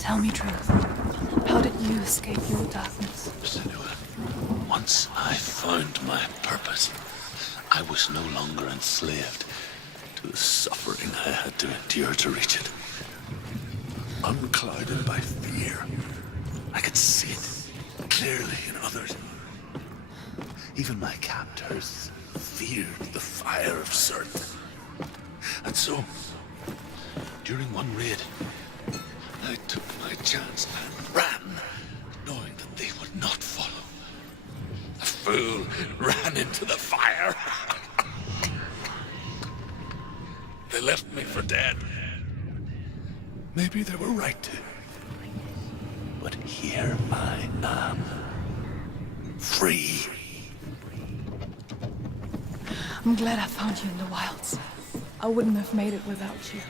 Tell me truth. How did you escape your darkness? Senua, once I found my purpose, I was no longer enslaved to the suffering I had to endure to reach it. Unclouded by fear, I could see it clearly in others. Even my captors feared the fire of Cert. And so, during one raid, I took my chance and ran, knowing that they would not follow. The fool ran into the fire. They left me for dead. Maybe they were right to. But here I am. Free. I'm glad I found you in the wilds. I wouldn't have made it without you.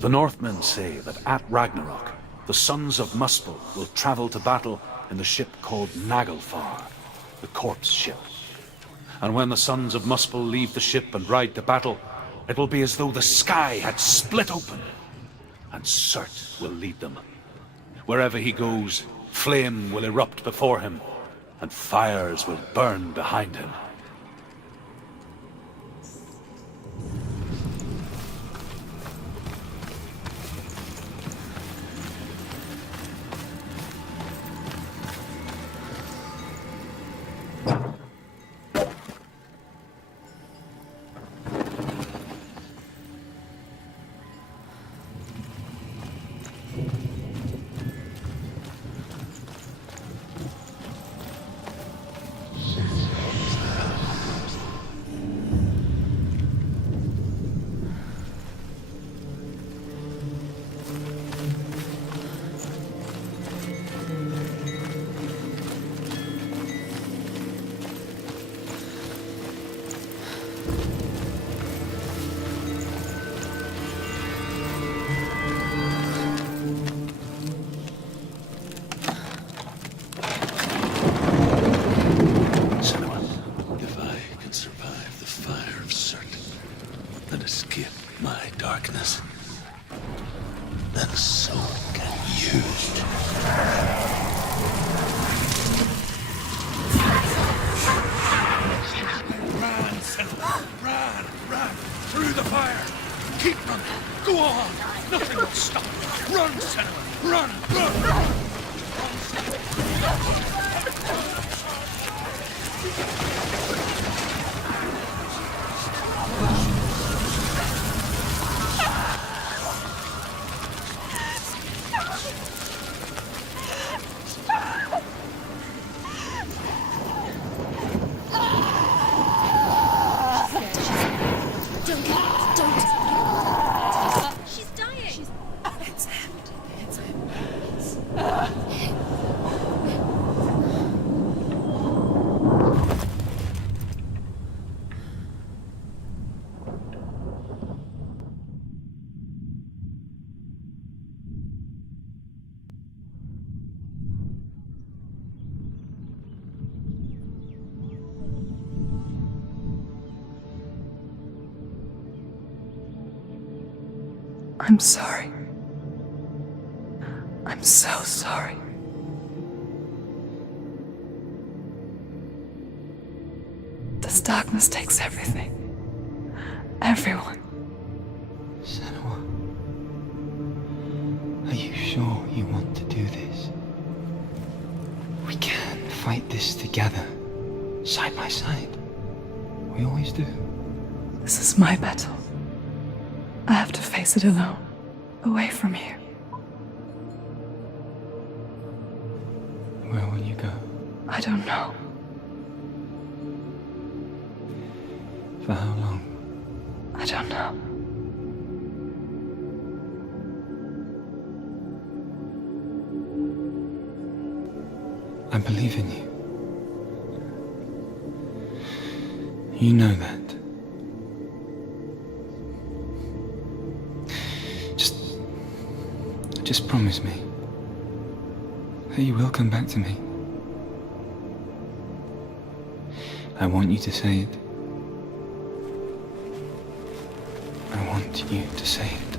The Northmen say that at Ragnarok, the sons of Muspel will travel to battle in the ship called Naglfar, the corpse ship. And when the sons of Muspel leave the ship and ride to battle, it will be as though the sky had split open, and Cert will lead them. Wherever he goes, flame will erupt before him, and fires will burn behind him. I'm sorry. I'm so sorry. This darkness takes everything. Everyone. Senua, are you sure you want to do this? We can fight this together. Side by side. We always do. This is my battle. I have to face it alone, away from you. Where will you go? I don't know. For how long? I don't know. I believe in you. You know that. Just promise me that you will come back to me. I want you to say it. I want you to say it.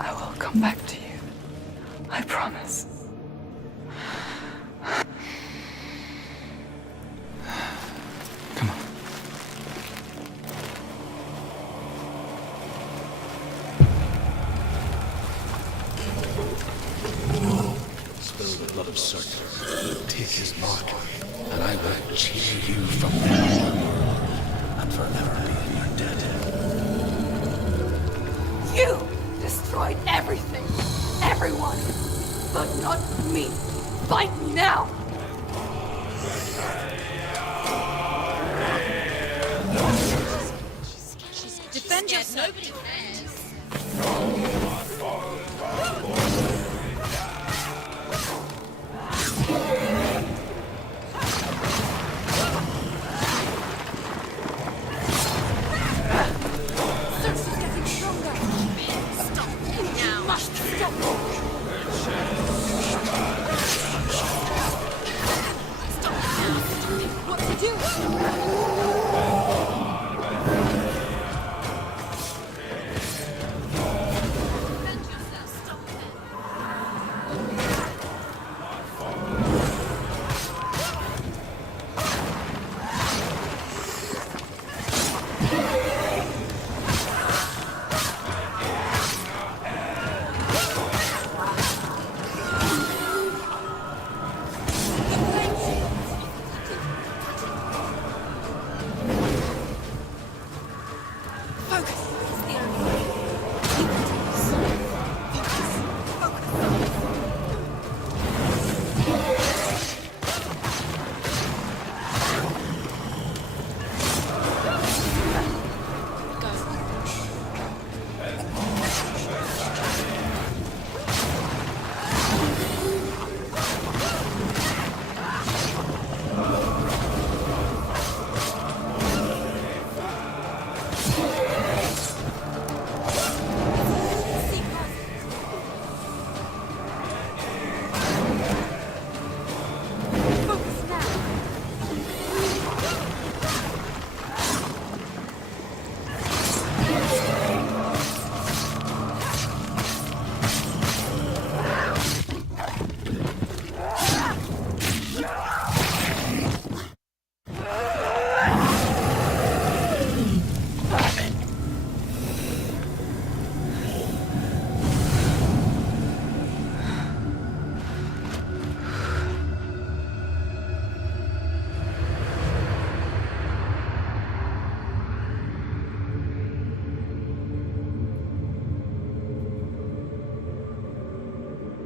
I will come back to you. I promise. Come on. Spill the blood of Surt. Take his mark, and I will cheer you from there. And forever be in your dead. You destroyed everything, everyone, but not me. Fight now! Defend yourself. Nobody cares.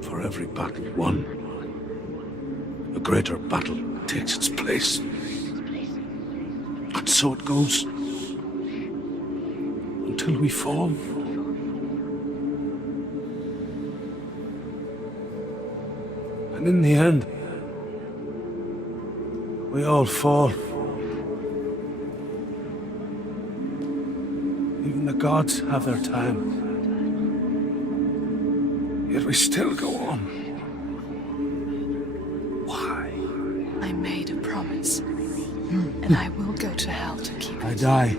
For every battle won, a greater battle takes its place. And so it goes. Until we fall. And in the end, we all fall. Even the gods have their time. Yet we still go on. Why? I made a promise, and I will go to hell to keep it. I die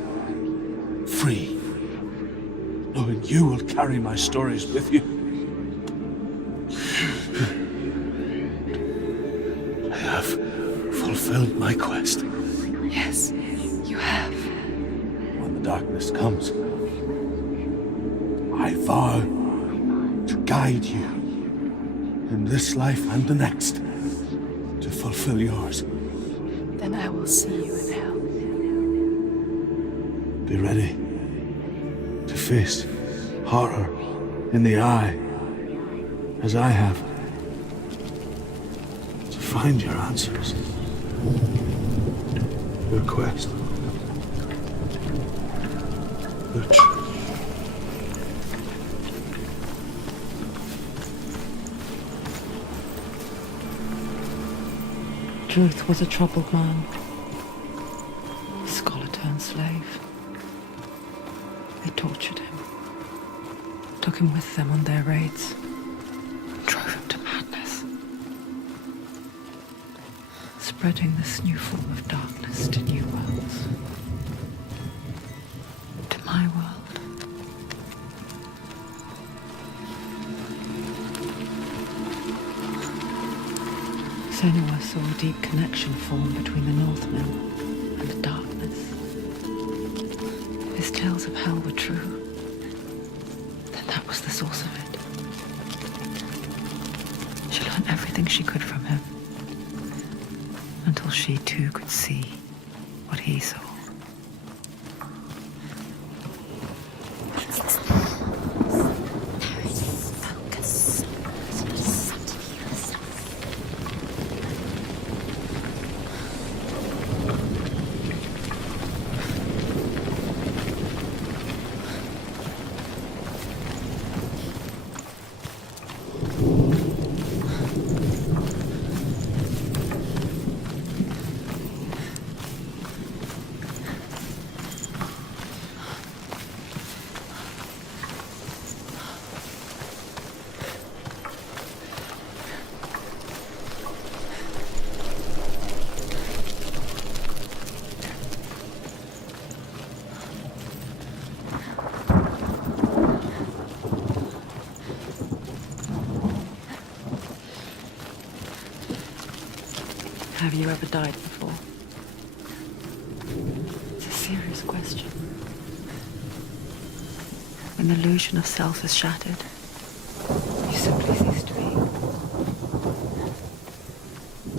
free, knowing you will carry my stories with you. I have fulfilled my quest. Yes, you have. When the darkness comes, I vow to guide you in this life and the next, to fulfill yours. Then I will see you in hell. Be ready to face horror in the eye, as I have. To find your answers. Your quest. Your truth. Truth was a troubled man. A scholar turned slave. They tortured him. Took him with them on their raids. Drove him to madness. Spreading this new form of darkness to new worlds. To my world. Senua saw a deep connection form between the Northmen and the darkness. If his tales of hell were true, then that was the source of it. She learned everything she could from him, until she too could see what he saw. Have you ever died before? It's a serious question. When the illusion of self is shattered, you simply cease to be.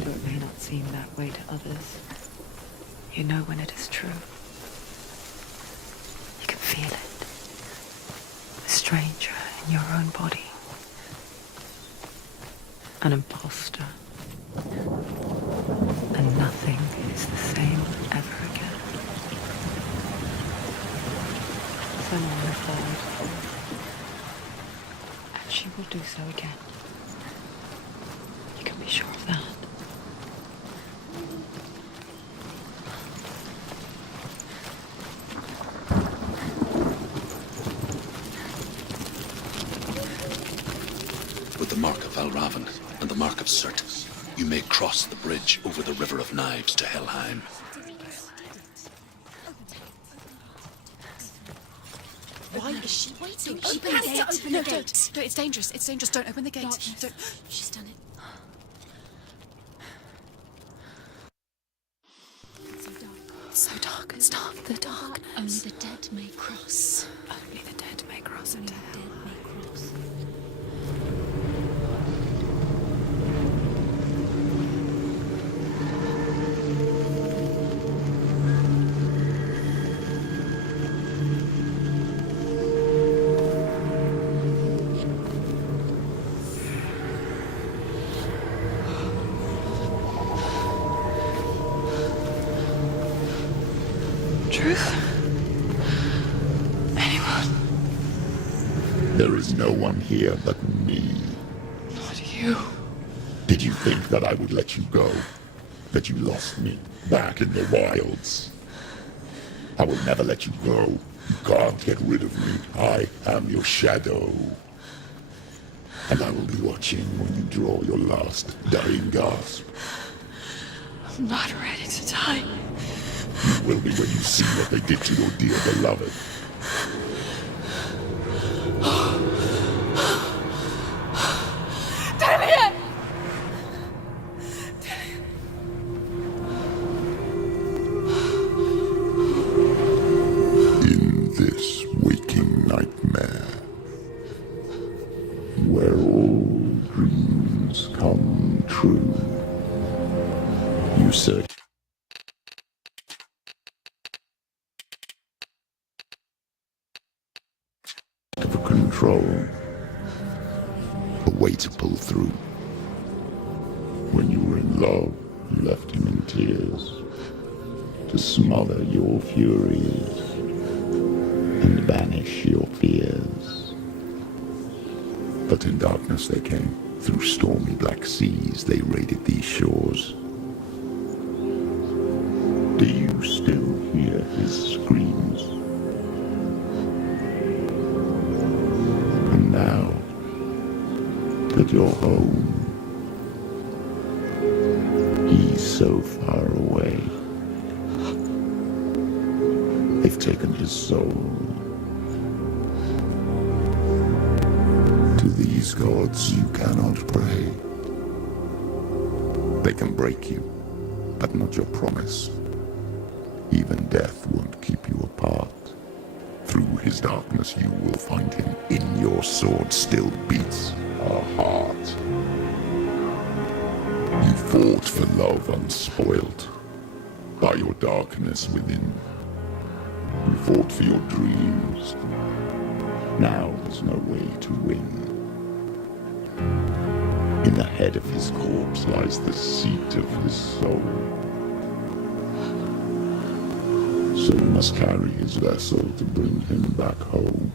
Though it may not seem that way to others, you know when it is true. You can feel it. A stranger in your own body. An imposter. And nothing is the same ever again. Someone replied, and she will do so again. You can be sure of that. With the mark of Valravan and the mark of Surt, you may cross the bridge over the River of Knives to Helheim. Why is she waiting? Open the gate. Open the gate. No, it's dangerous. It's dangerous. Don't open the gate. Don't. She's done it. So dark and dark, the darkness. Only the dead may cross. Only the dead may cross into hell. Dead may cross. Truth? Anyone? There is no one here but me. Not you. Did you think that I would let you go? That you lost me back in the wilds? I will never let you go. You can't get rid of me. I am your shadow. And I will be watching when you draw your last dying gasp. I'm not ready to die. You will be when you see what they did to your dear beloved. In this waking nightmare, where all dreams true. You search for control, a way to pull through. When you were in love, you left him in tears to smother your furies and banish your fears. But in darkness they came. Through stormy black seas they raided these shores. Do you still hear his screams? And now that you're home, he's so far away. They've taken his soul. To these gods you cannot pray. They can break you, but not your promise. Even death won't keep you apart. Through his darkness you will find him. In your sword still beats a heart. You fought for love unspoilt by your darkness within. You fought for your dreams. Now there's no way to win. In the head of his corpse lies the seat of his soul. So you must carry his vessel to bring him back home.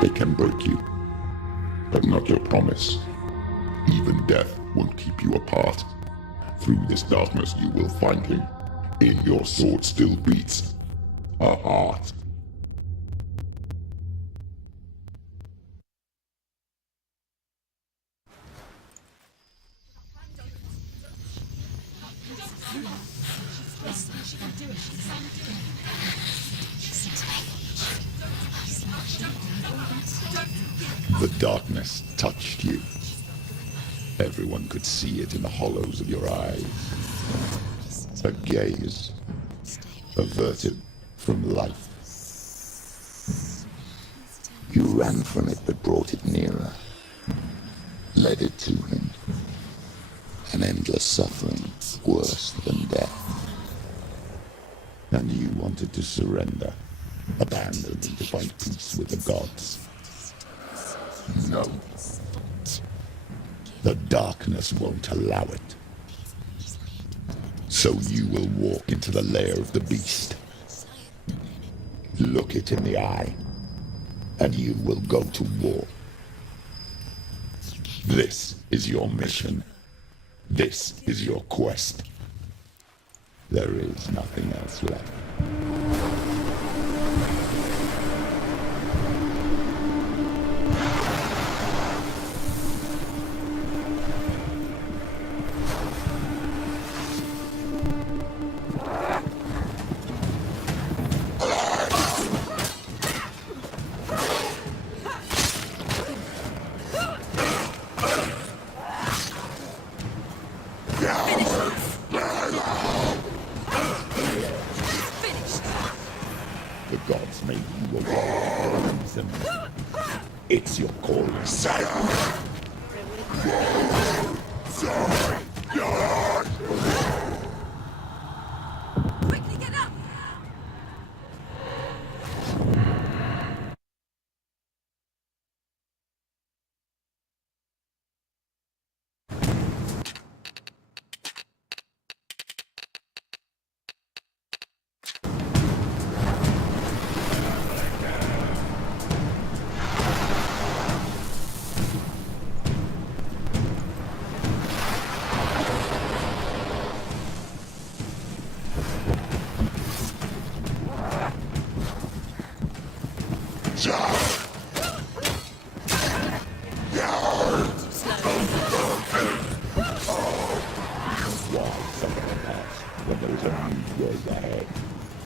They can break you, but not your promise. Even death won't keep you apart. Through this darkness you will find him. In your sword still beats a heart. The darkness touched you. Everyone could see it in the hollows of your eyes. A gaze averted from life. You ran from it but brought it nearer. Led it to him. An endless suffering worse than death. And you wanted to surrender. Abandon and to find peace with the gods. No. The darkness won't allow it. So you will walk into the lair of the beast. Look it in the eye, and you will go to war. This is your mission. This is your quest. There is nothing else left. The gods made you aware of the reason. It's your calling sign. Quickly get up!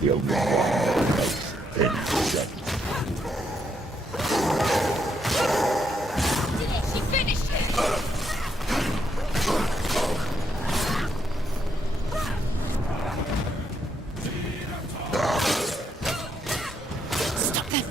The only one that makes any sense. She finished it! Stop them!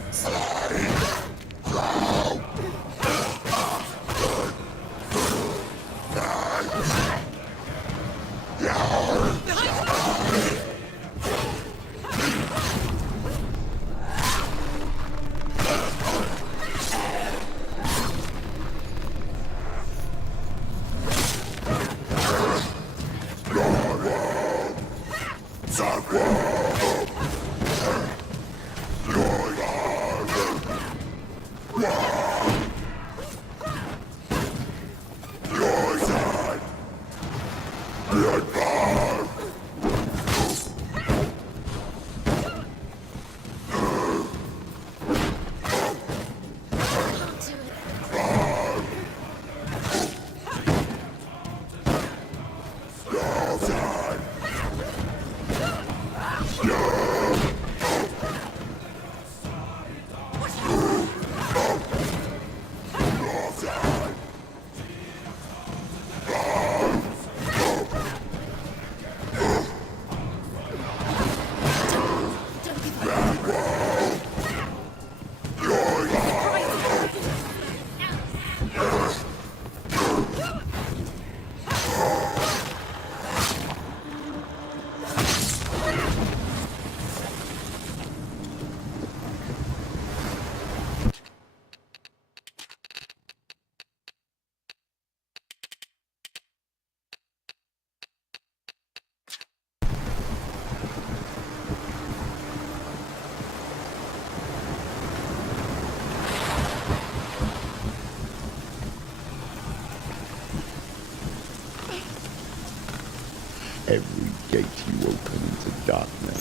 Every gate you open into darkness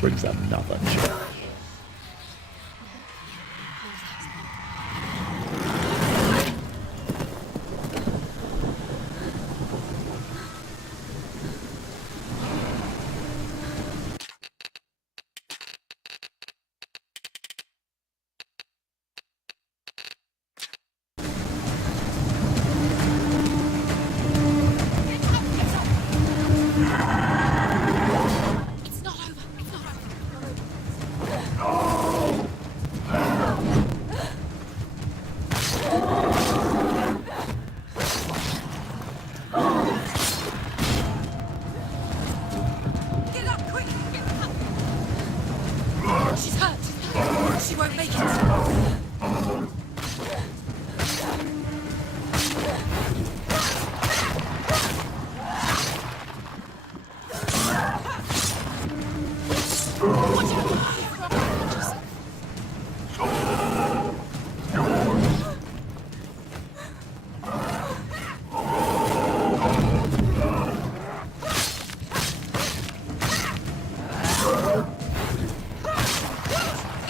brings another challenge. It's not over. It's not over. Get up, quick! Get up! She's hurt. She won't make it.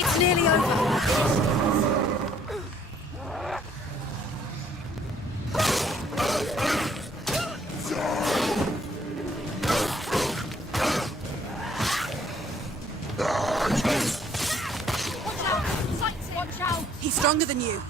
It's nearly over. Watch out! Sights! Watch out! He's stronger than you.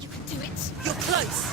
You can do it. You're close.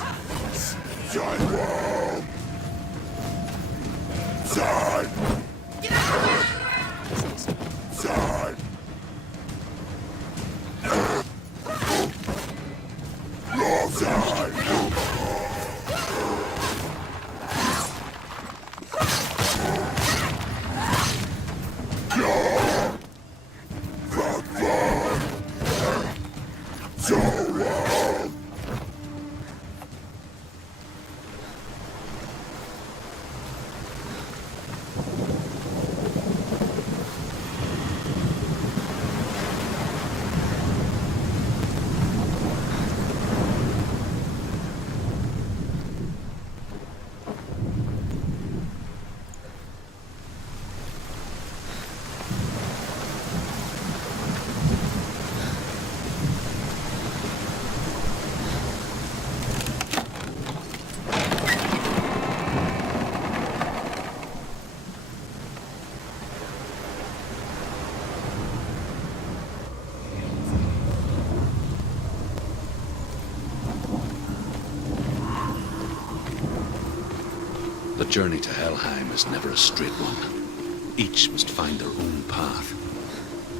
journey to Helheim is never a straight one. Each must find their own path.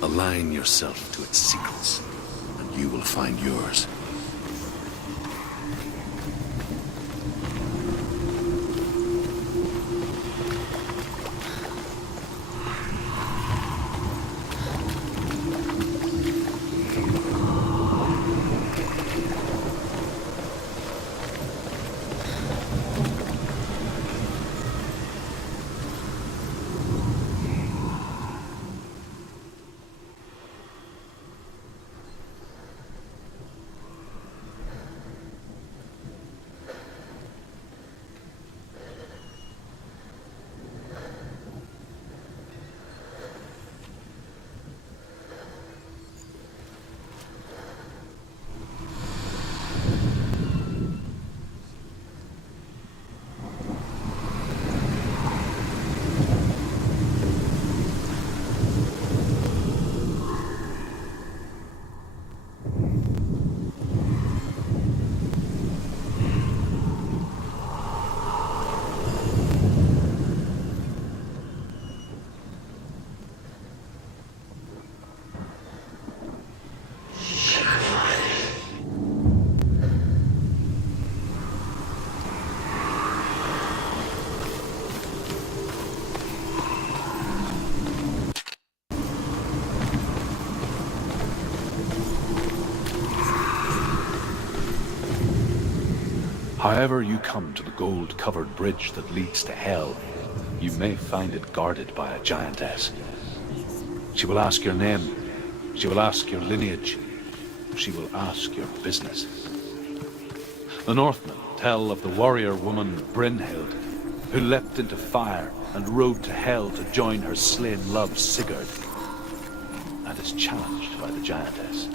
Align yourself to its secrets, and you will find yours. However you come to the gold-covered bridge that leads to Hell, you may find it guarded by a giantess. She will ask your name, she will ask your lineage, she will ask your business. The Northmen tell of the warrior woman Brynhild, who leapt into fire and rode to Hell to join her slain love Sigurd, and is challenged by the giantess.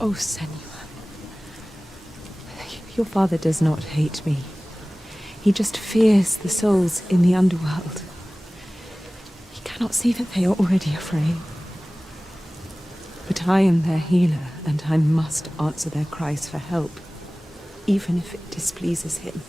Oh, Senua. Your father does not hate me. He just fears the souls in the underworld. He cannot see that they are already afraid. But I am their healer, and I must answer their cries for help, even if it displeases him.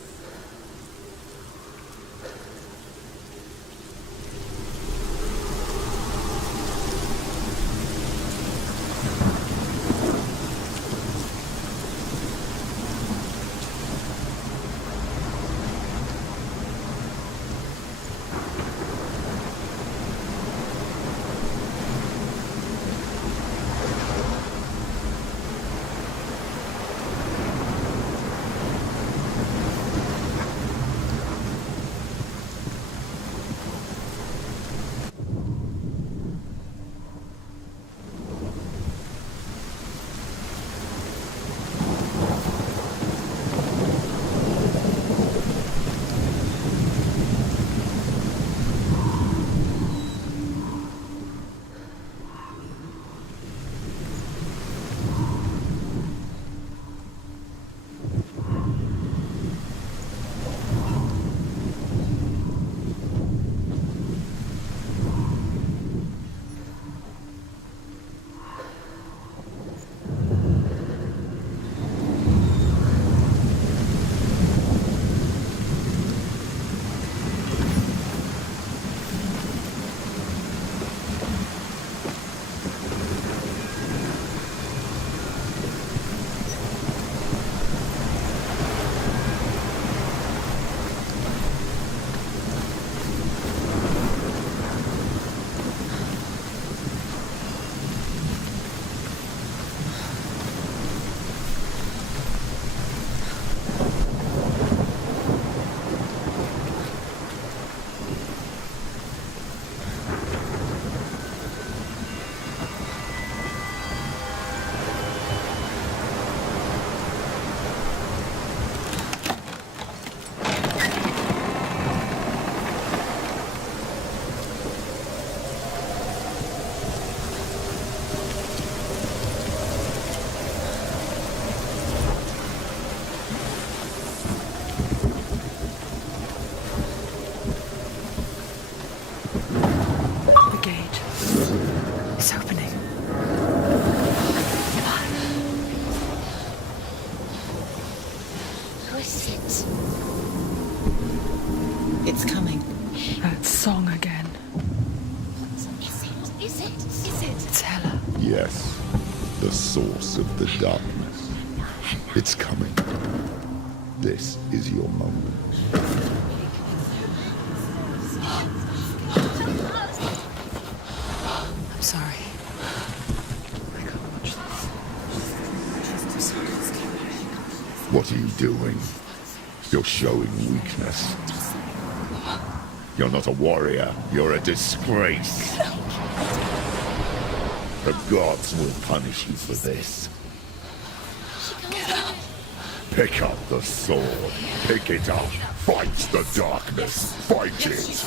Yes, the source of the darkness. It's coming. This is your moment. I'm sorry. I can't watch this. What are you doing? You're showing weakness. You're not a warrior. You're a disgrace. The gods will punish you for this. Get up. Pick up the sword. Pick it up. Fight the darkness. Fight it.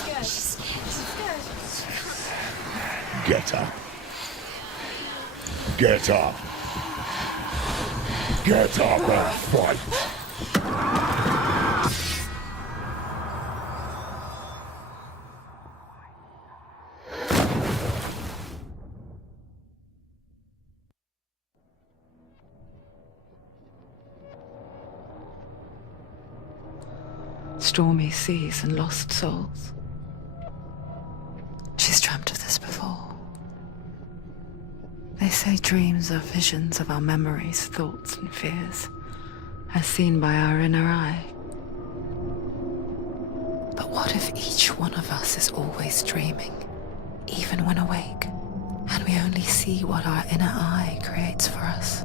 Get up. Get up. Get up and fight. Stormy seas and lost souls. She's dreamt of this before. They say dreams are visions of our memories, thoughts and fears, as seen by our inner eye. But what if each one of us is always dreaming, even when awake, and we only see what our inner eye creates for us?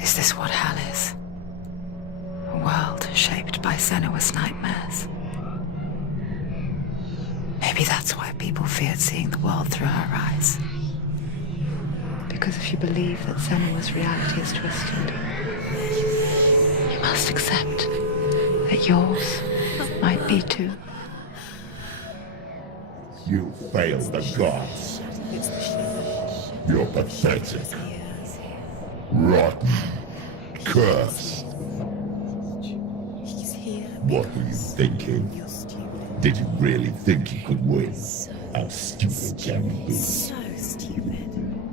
Is this what hell is? A world shaped by Senua's nightmares. Maybe that's why people feared seeing the world through her eyes. Because if you believe that Senua's reality is twisted, you must accept that yours might be too. You failed the gods. You're pathetic. Rotten. Cursed. He's here. What were you thinking? You're stupid. Did you really think you could win? How stupid can you be? So stupid.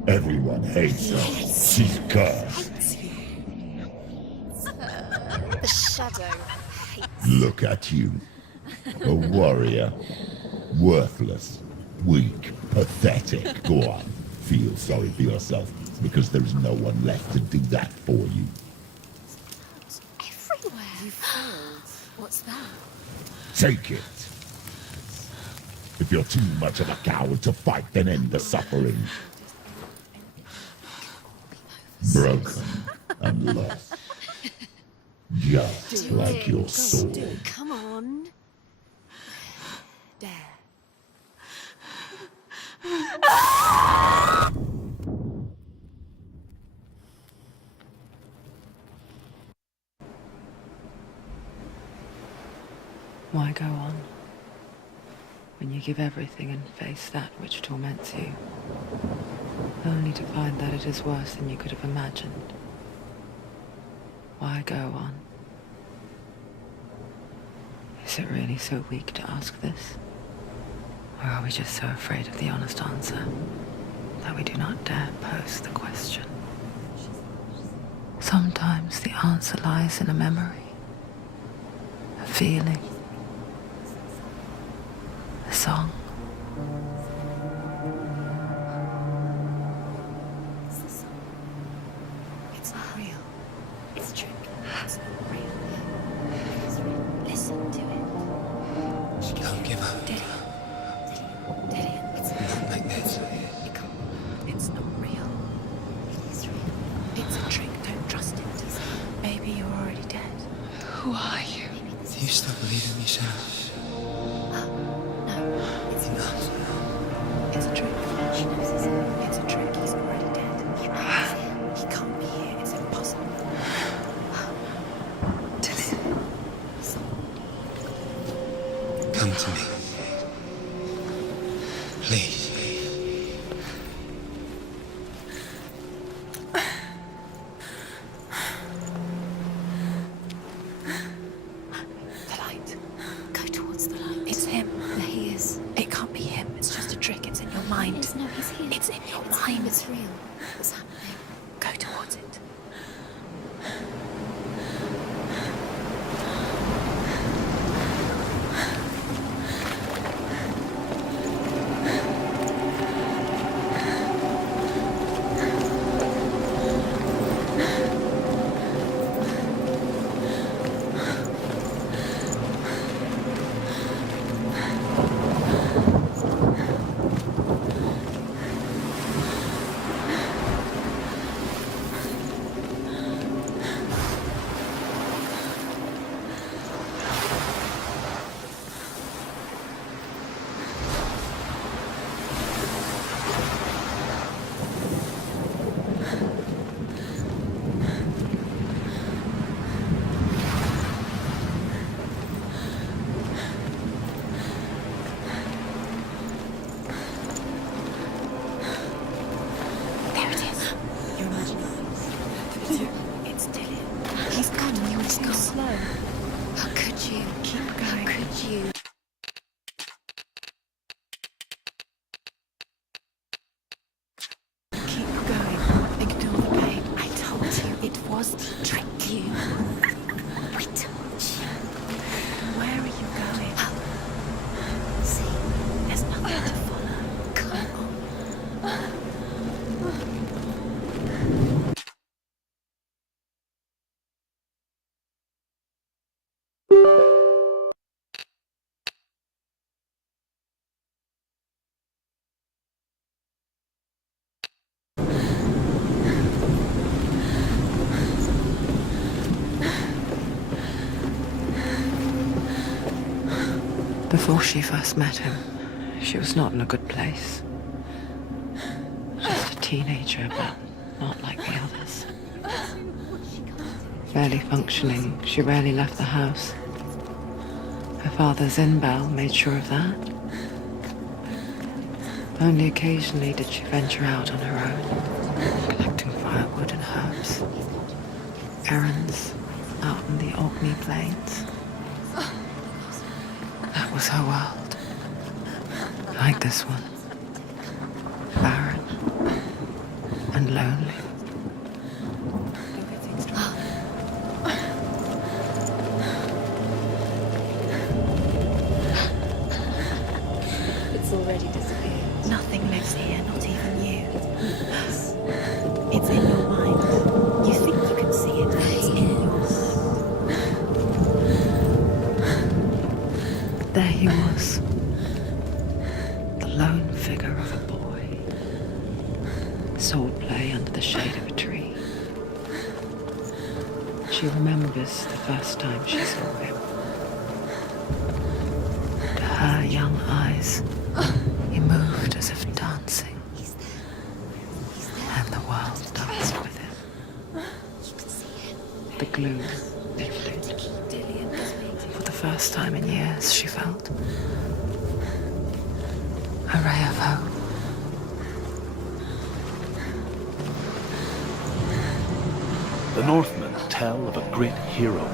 Everyone hates her. She's cursed. The shadow hates. Look at you. A warrior. Worthless. Weak. Pathetic. Go on. Feel sorry for yourself, because there's no one left to do that for you. Everywhere. You failed. What's that? Take it. If you're too much of a coward to fight, then end the suffering. Broken and lost. Just like your sword. Come on. Dare. Why go on when you give everything and face that which torments you, only to find that it is worse than you could have imagined? Why go on? Is it really so weak to ask this? Or are we just so afraid of the honest answer that we do not dare pose the question? Sometimes the answer lies in a memory, a feeling, a song. It's not real. It's a trick. It's not real. It's real. Listen to it. Don't give up. Did it? It's Not like this. You can't. It's not real. It is real. It's a trick. Don't trust it. Maybe you're already dead. Who are you? Maybe this Do you still believe in me, Sarah? No, it's not. It's a trick. She knows it's a trick. He's already dead. He knows it. He can't be here. It's impossible. Come to me. Please. The light. Go towards the light. It's him. There he is. It can't be him. It's just a trick. It's in your mind. No, he's here. It's in your mind. It's real. What's happening? Go towards it. There it is. You're imagining it. It's Dylan. He's gone. You were too slow. How could you? Keep going. How could you? Keep going. Ignore the pain. I told you it was to trick you. I told you. Where are you going? See, there's nothing to follow. Come on. Before she first met him, she was not in a good place. Just a teenager, but not like the others. Barely functioning, she rarely left the house. Her father's in bell made sure of that. Only occasionally did she venture out on her own, collecting firewood and herbs. Errands out in the Orkney Plains. That was her world. Like this one. Barren and lonely. It's already disappeared. Nothing lives here, not even you. It's in your mind. You think you can see it, but it's in your mind. There he was. The lone figure of a boy. Swordplay under the shade of a tree. She remembers the first time she saw him. To her young eyes, he moved as if dancing. And the world danced with him. The glue lifted. For the first time in years, she felt a ray of hope. The Northmen tell of a great hero.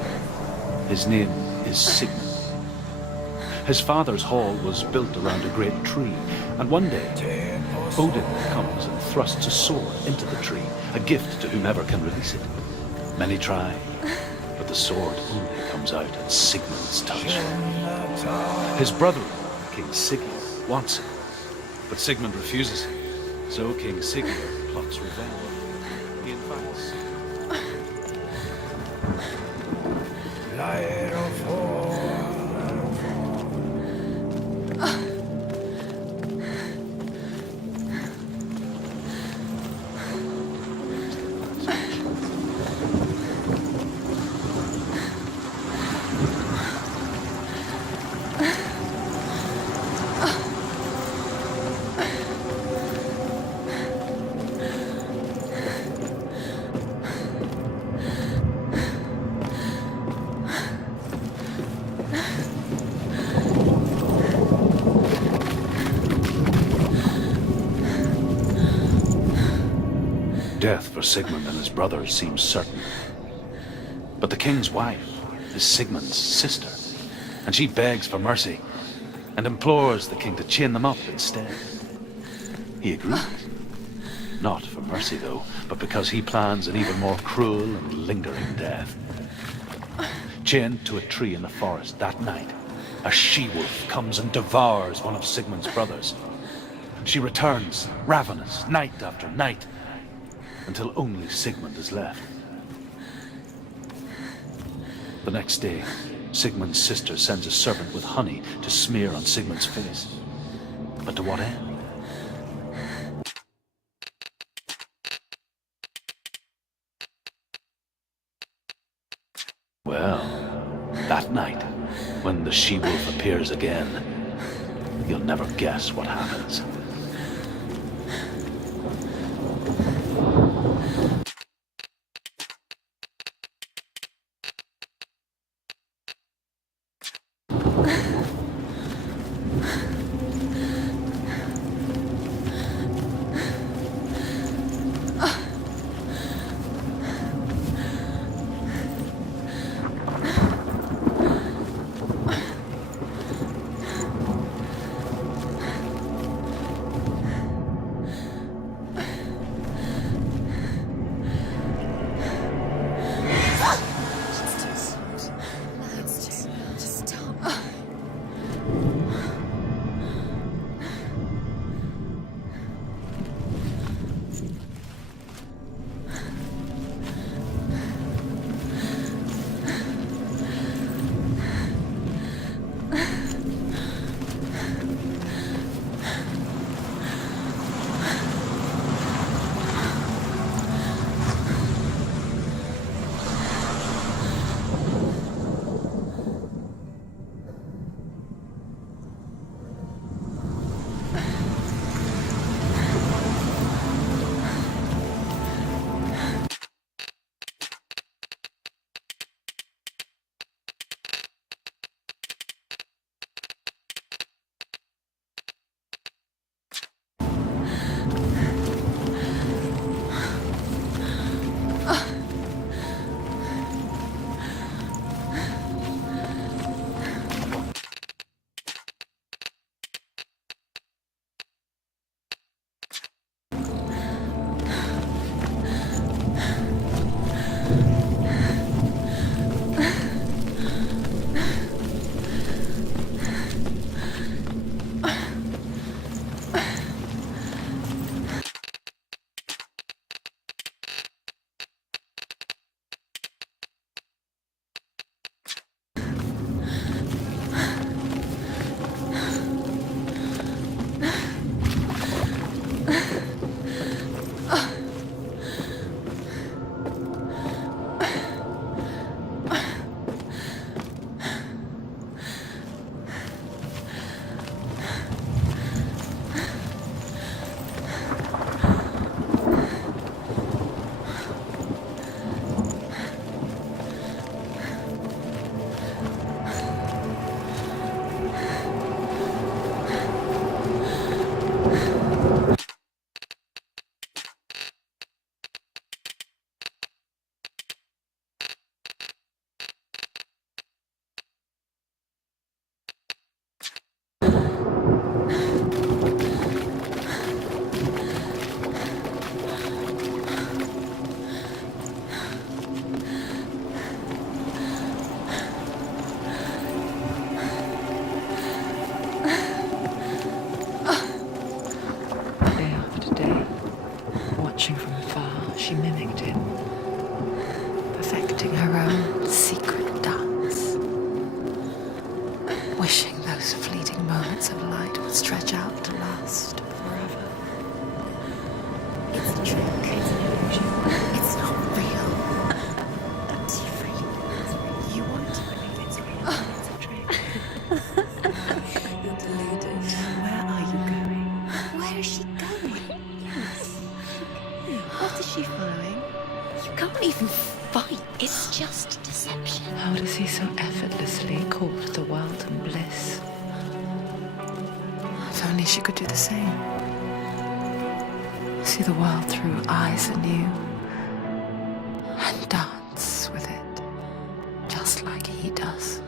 His name is Sigmund. His father's hall was built around a great tree, and one day, Odin comes and thrusts a sword into the tree, a gift to whomever can release it. Many try, but the sword only comes out at Sigmund's touch. His brother, King Sigurd, wants it, but Sigmund refuses it, so King Sigurd plots revenge. He invites death for Sigmund and his brothers seems certain. But the king's wife is Sigmund's sister, and she begs for mercy and implores the king to chain them up instead. He agrees. Not for mercy, though, but because he plans an even more cruel and lingering death. Chained to a tree in the forest that night, a she-wolf comes and devours one of Sigmund's brothers. She returns, ravenous, night after night, until only Sigmund is left. The next day, Sigmund's sister sends a servant with honey to smear on Sigmund's face. But to what end? Well, that night, when the she-wolf appears again, you'll never guess what happens. thought she mimicked him. Perfecting her own secret dance. Wishing those fleeting moments of light would stretch out to last forever. It's a trick. It's an illusion. It's not real. You want to believe it's real. It's a trick. You're deluded. Where are you going? Where is she going? What is she following? You can't even fight. It's just deception. How does he so effortlessly court the world and bliss? If only she could do the same. See the world through eyes anew and dance with it, just like he does.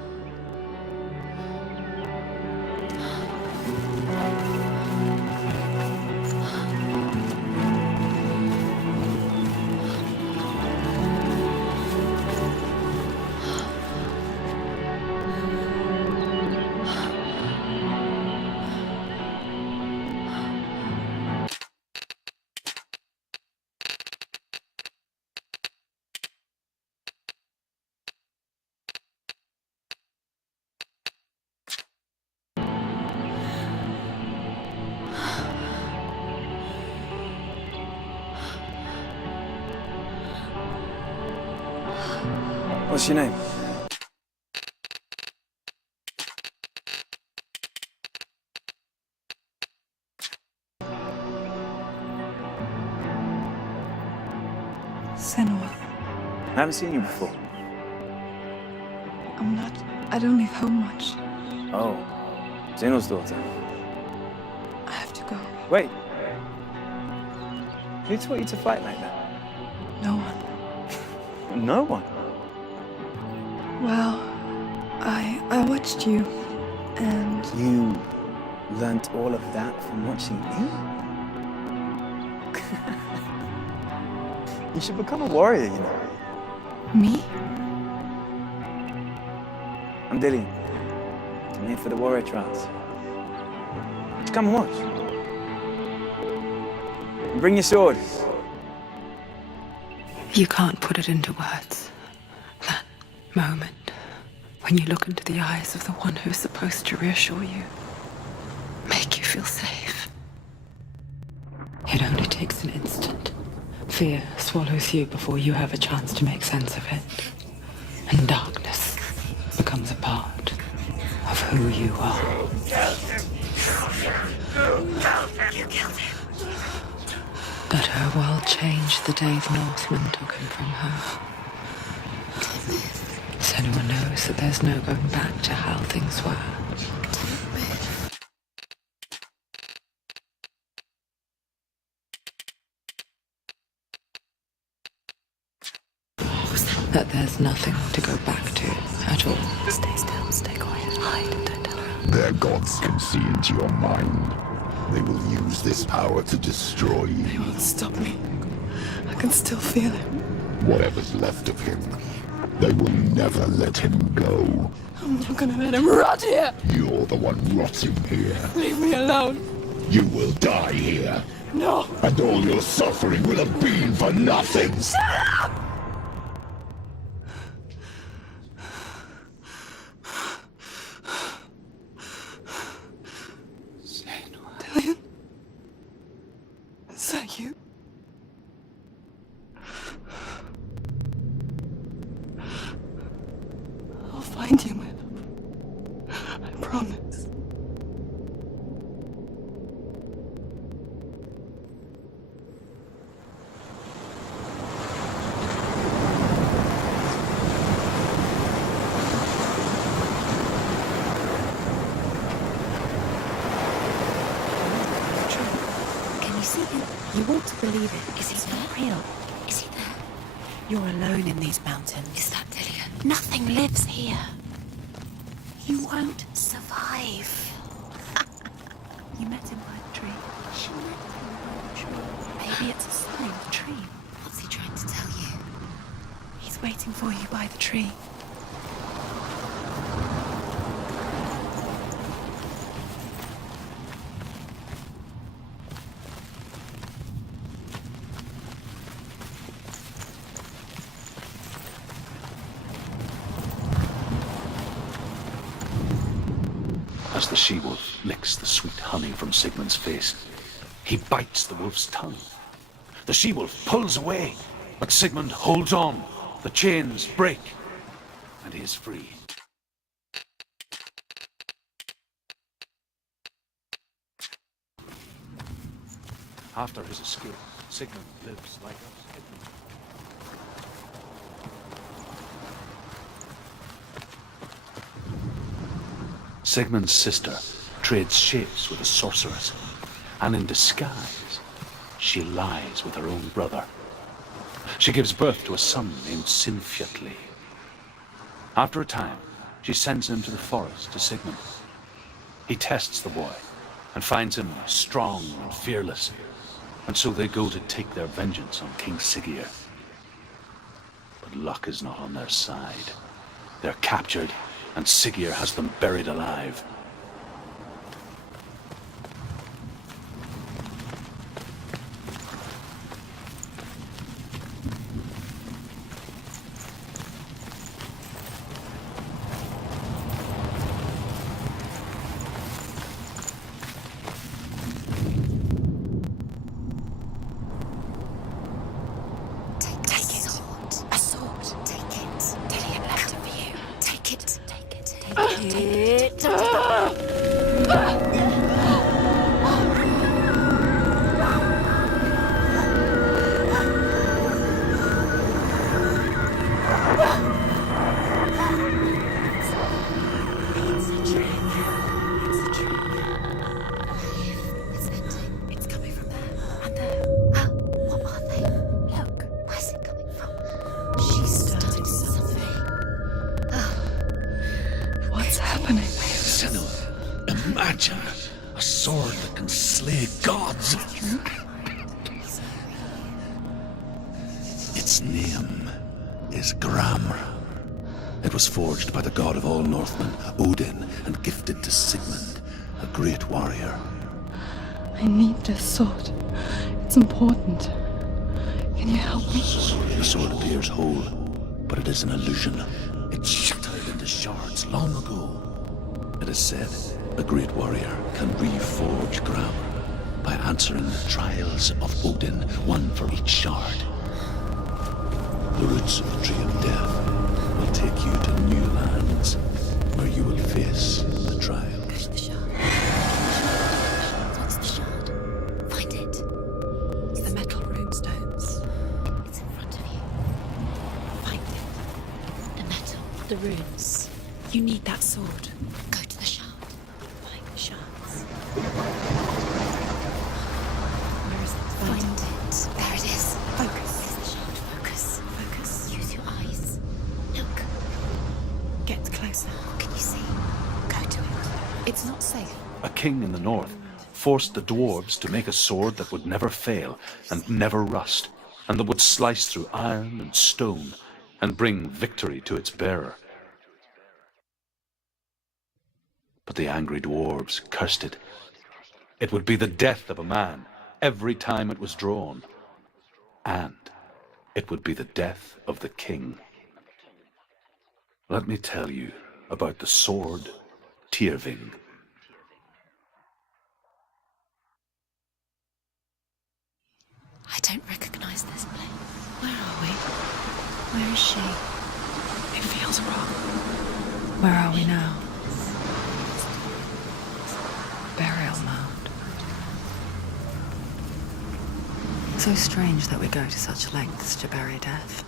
What's your name? Senua, I haven't seen you before. I don't leave home much. Oh, Zeno's daughter. I have to go. Wait. Who taught you to fight like that? No one. No one. Well, I watched you, and You learnt all of that from watching me? You should become a warrior, you know. me? I'm Dillian. I'm here for the warrior trials. Just come and watch. And bring your sword. You can't put it into words. That moment when you look into the eyes of the one who's supposed to reassure you, make you feel safe. It only takes an instant. Fear swallows you before you have a chance to make sense of it. And darkness becomes a part of who you are. You killed him. But her world changed the day the Northmen took him from her. Senua knows that there's no going back to how things were. That there's nothing to go back to at all. Stay still, stay quiet, hide, don't tell her. Their gods can see into your mind. They will use this power to destroy you. He won't stop me. I can still feel him. Whatever's left of him, they will never let him go. I'm not gonna let him rot here. You're the one rotting here. Leave me alone. You will die here. No. And all your suffering will have been for nothing. Dillian? Is that you? I'll find you, my love. I promise. Can you see him? You want to believe it. Is he not real? Is he there? You're alone in these mountains. Is that Dillian? Nothing lives here. You won't survive. You met him by the tree. She met him by the tree. Maybe it's a sign. The tree. What's he trying to tell you? He's waiting for you by the tree. As the she-wolf licks the sweet honey from Sigmund's face, he bites the wolf's tongue. The she-wolf pulls away, but Sigmund holds on. The chains break, and he is free. After his escape, Sigmund lives like us. Sigmund's sister trades shapes with a sorceress, and in disguise, she lies with her own brother. She gives birth to a son named Sinfjotli. After a time, she sends him to the forest to Sigmund. He tests the boy and finds him strong and fearless, and so they go to take their vengeance on King Siggeir. But luck is not on their side. They're captured, and Siggeir has them buried alive. Imagine a sword that can slay gods. Its name is Gramr. It was forged by the god of all Northmen, Odin, and gifted to Sigmund, a great warrior. I need this sword. It's important. Can you help me? The sword appears whole, but it is an illusion. It shattered into shards long ago. It is said a great warrior can reforge Gramr by answering the trials of Odin, one for each shard. The roots of the tree of death will take you to new lands where you will face the trial. Go to the shard. What's the shard? Find it. It's the metal runestones. It's in front of you. Find it. The metal, the runes. You need that sword. Go to the shard. Find the shards. Where is it? Find it. There it is. Focus. It's the shard. Focus. Focus. Use your eyes. Look. Get closer. What can you see? Go to it. It's not safe. A king in the north forced the dwarves to make a sword that would never fail and never rust, and that would slice through iron and stone and bring victory to its bearer. But the angry dwarves cursed it. It would be the death of a man every time it was drawn. And it would be the death of the king. Let me tell you about the sword Tyrving. I don't recognize this place. Where are we? Where is she? It feels wrong. Where are we now? Burial mound. So strange that we go to such lengths to bury death.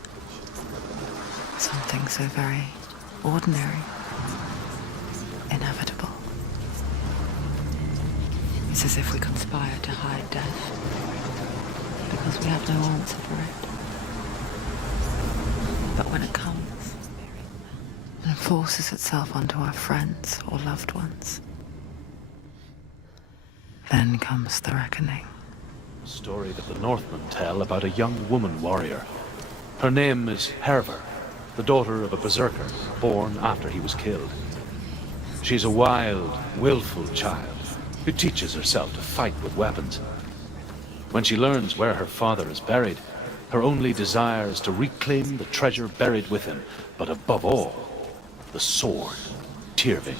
Something so very ordinary, inevitable. It's as if we conspire to hide death, because we have no answer for it. But when it comes, and forces itself onto our friends or loved ones, then comes the reckoning. A story that the Northmen tell about a young woman warrior. Her name is Hervor, the daughter of a berserker born after he was killed. She's a wild, willful child who teaches herself to fight with weapons. When she learns where her father is buried, her only desire is to reclaim the treasure buried with him, but above all, the sword, Tyrving.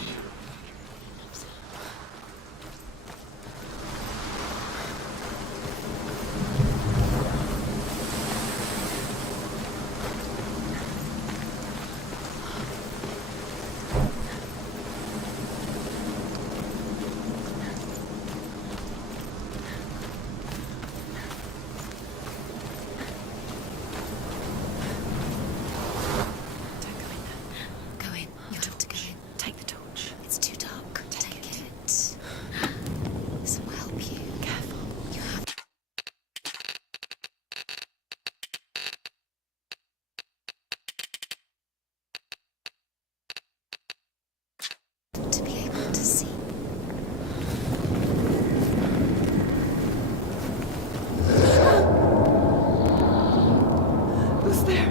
Who's there?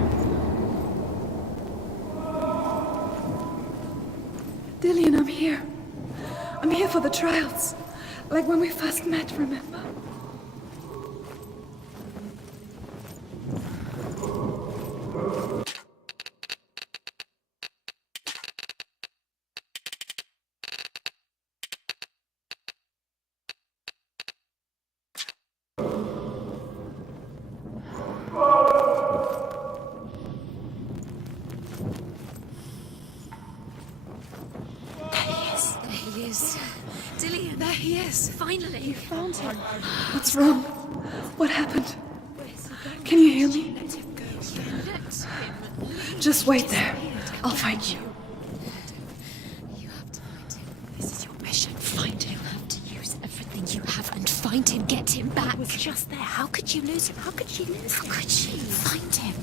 Dillian, I'm here. I'm here for the trials. Like when we first met, remember? There he is. Dillian. There he is. Finally. You found him. What's wrong? What happened? Can you hear me? Let him go. Let him. Just wait there. I'll find you. You have to find him. This is your mission. Find him. You have to use everything you have and find him. Get him back. He was just there. How could you lose him? How could she lose him? How could she? Find him.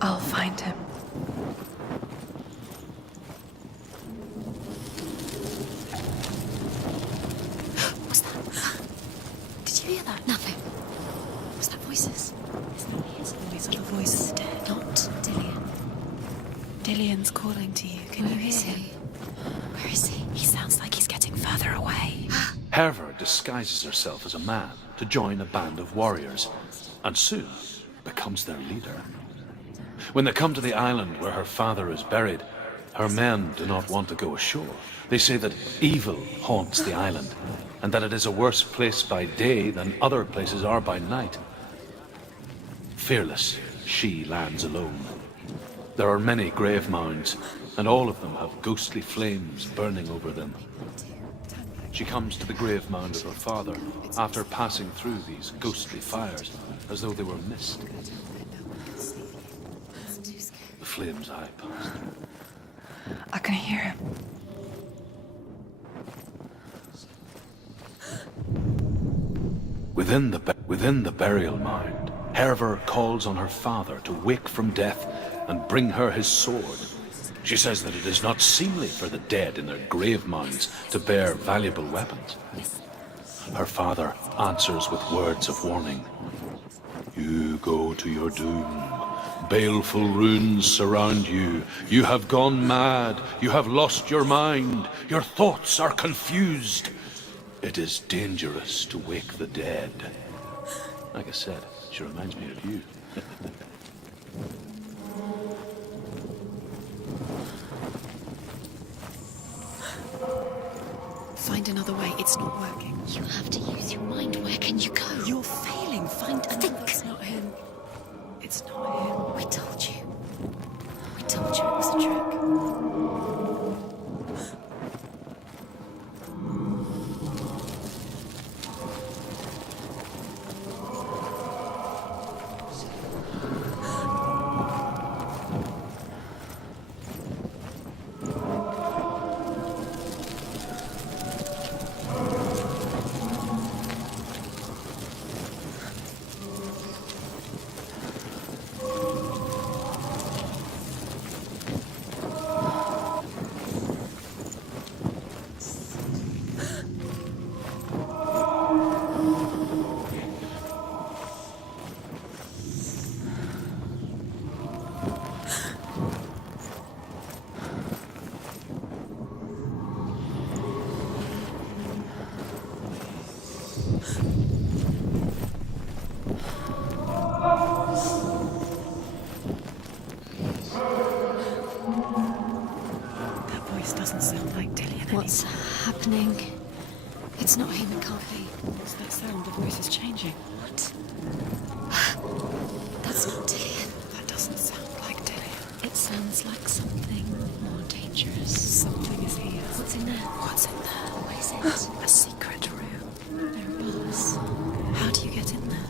I'll find him. What's that? Did you hear that? Nothing. Was that voices? It's not his voice. It was dead. Not Dillian. Dillian's calling to you. Can you hear him? Where is he? He sounds like he's getting further away. Herver disguises herself as a man to join a band of warriors, and soon becomes their leader. When they come to the island where her father is buried, her men do not want to go ashore. They say that evil haunts the island, and that it is a worse place by day than other places are by night. Fearless, she lands alone. There are many grave mounds, and all of them have ghostly flames burning over them. She comes to the grave mound of her father after passing through these ghostly fires, as though they were mist. The flames I passed through. I can hear him. Within the burial mound, Herver calls on her father to wake from death and bring her his sword. She says that it is not seemly for the dead in their grave mounds to bear valuable weapons. Her father answers with words of warning. You go to your doom. Baleful runes surround you. You have gone mad. You have lost your mind. Your thoughts are confused. It is dangerous to wake the dead. Like I said, she reminds me of you. Find another way. It's not working. You have to use your mind. Where can you go? You're failing. Find a think. It's not him. It's not him. We told you. We told you it was a trick. That voice doesn't sound like Dillian. What's happening? It's not him. It can't be. What's that sound? The voice is changing. What? That's not Dillian. That doesn't sound like Dillian. It sounds like something more dangerous. Something is here. What's in there? What's in there? What is it? A secret room. There are bars. How do you get in there?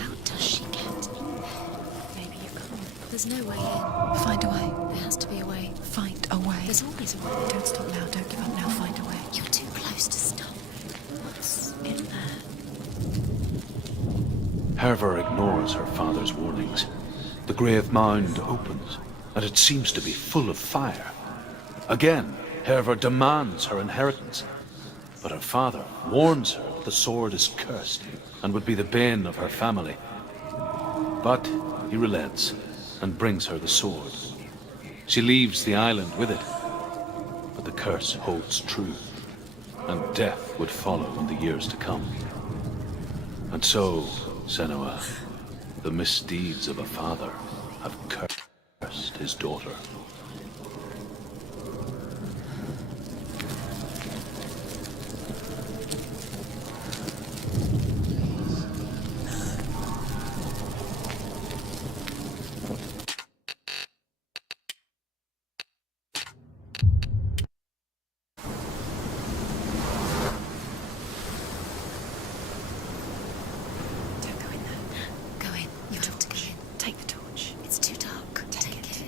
How does she get in there? Maybe you can't. There's no way in. Find a way. There has to be a way. Find a way. There's always a way. Don't stop now. Don't give up now. Find a way. You're too close to stop. What's in there? Hervor ignores her father's warnings. The grave mound opens, and it seems to be full of fire. Again, Hervor demands her inheritance, but her father warns her that the sword is cursed and would be the bane of her family. But he relents and brings her the sword. She leaves the island with it, but the curse holds true, and death would follow in the years to come. And so, Senua, the misdeeds of a father have cursed his daughter. Don't go in there. Go in. You have to go in. Take the torch. It's too dark. Take it.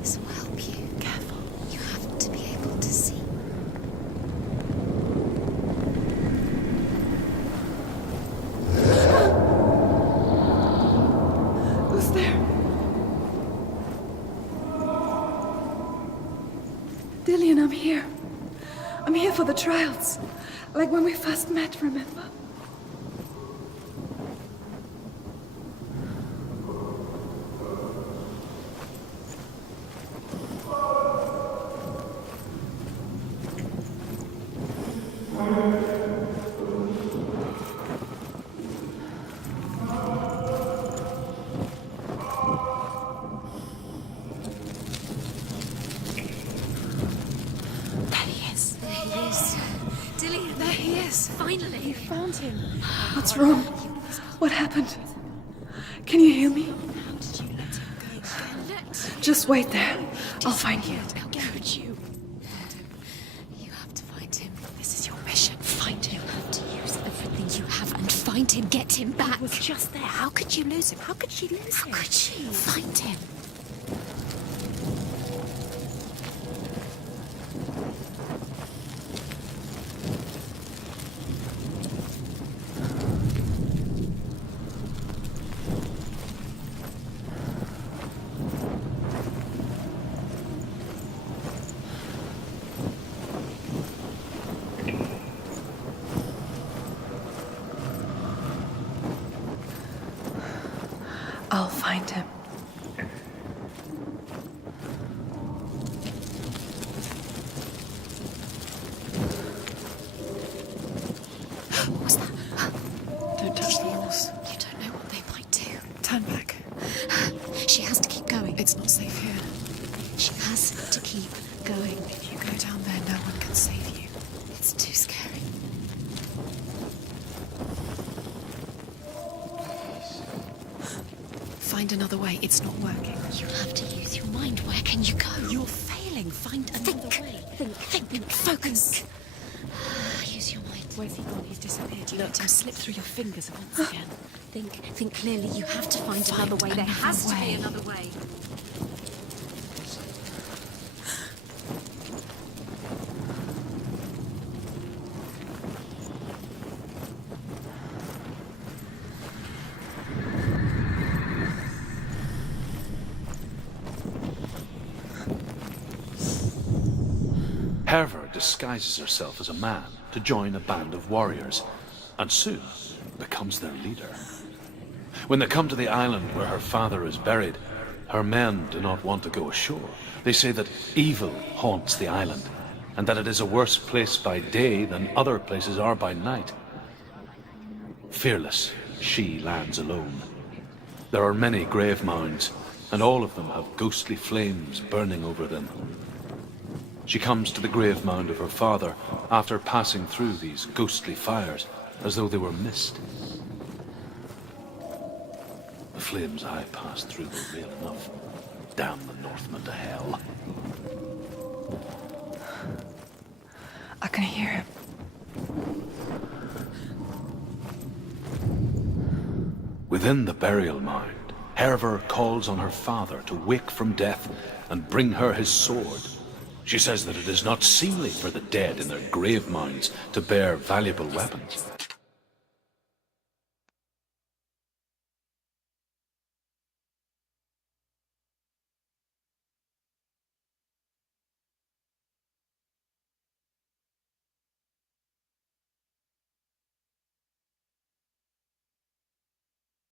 This will help you. Careful. You have to be able to see. Who's there? Dillian, I'm here. I'm here for the trials. Like when we first met, remember? There he is. There he is. Dillian, there he is. Finally. You found him. What's wrong? What happened? Can you hear me? How did you let him go? Just wait there. I'll find you. How could you? You have to find him. This is your mission. Find him. You have to use everything you have and find him. Get him back. He was just there. How could you lose him? How could she lose him? How could she? Find him. I'll find him. What was that? Don't touch the walls. You don't know what they might do. Turn back. She has to keep going. It's not safe here. She has to keep going. If you go down there, no one can save you. It's too scary. Find another way. It's not working. You have to use your mind. Where can you go? You're failing. Find another way. Think. Focus. Use your mind. Where's he gone? He's disappeared. You Look. let him slip through your fingers once again. Think clearly. You have to find another way. There has to be another way. Hervor disguises herself as a man to join a band of warriors, and soon becomes their leader. When they come to the island where her father is buried, her men do not want to go ashore. They say that evil haunts the island, and that it is a worse place by day than other places are by night. Fearless, she lands alone. There are many grave mounds, and all of them have ghostly flames burning over them. She comes to the grave mound of her father after passing through these ghostly fires as though they were mist. The flames I passed through were real enough. Damn the Northmen to hell. I can hear him. Within the burial mound, Hervor calls on her father to wake from death and bring her his sword. She says that it is not seemly for the dead in their grave mounds to bear valuable weapons.